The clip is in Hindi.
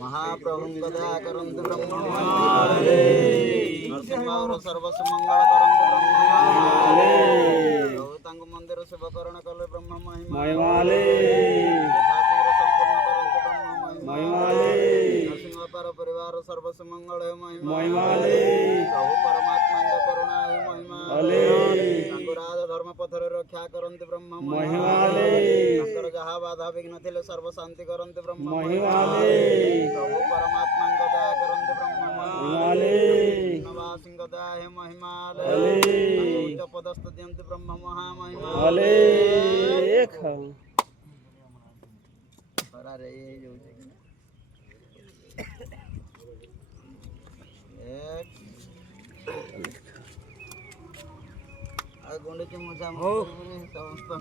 महाप्रभुं कदा करन्तु ब्रह्मणे नरसिंह सर्वसुमंगल करन्तु ब्रह्मणे तांग मंदिर शुभकरण कले ब्रह्म महिमाले यथाशीघ्र संपूर्ण करन्तु ब्रह्म महिमाले नरसिंह पर परिवार सर्वसुमंगल महिमाले प्रभु परमात्मा करुणा महिमाले तांग राज धर्म पथर रक्षा करन्तु ब्रह्म महिमाले तांकर जहा बाधा विघ्न थिले सर्व शांति करन्तु ब्रह्म महिमाले प्रभु परमात्मा दया करन्तु ब्रह्म महिमाले नवासिंह दया हे महिमाले उच्च पदस्थ दियन्तु ब्रह्म महामहिमाले अरे ये जो एक गुंडे की मुझा समस्त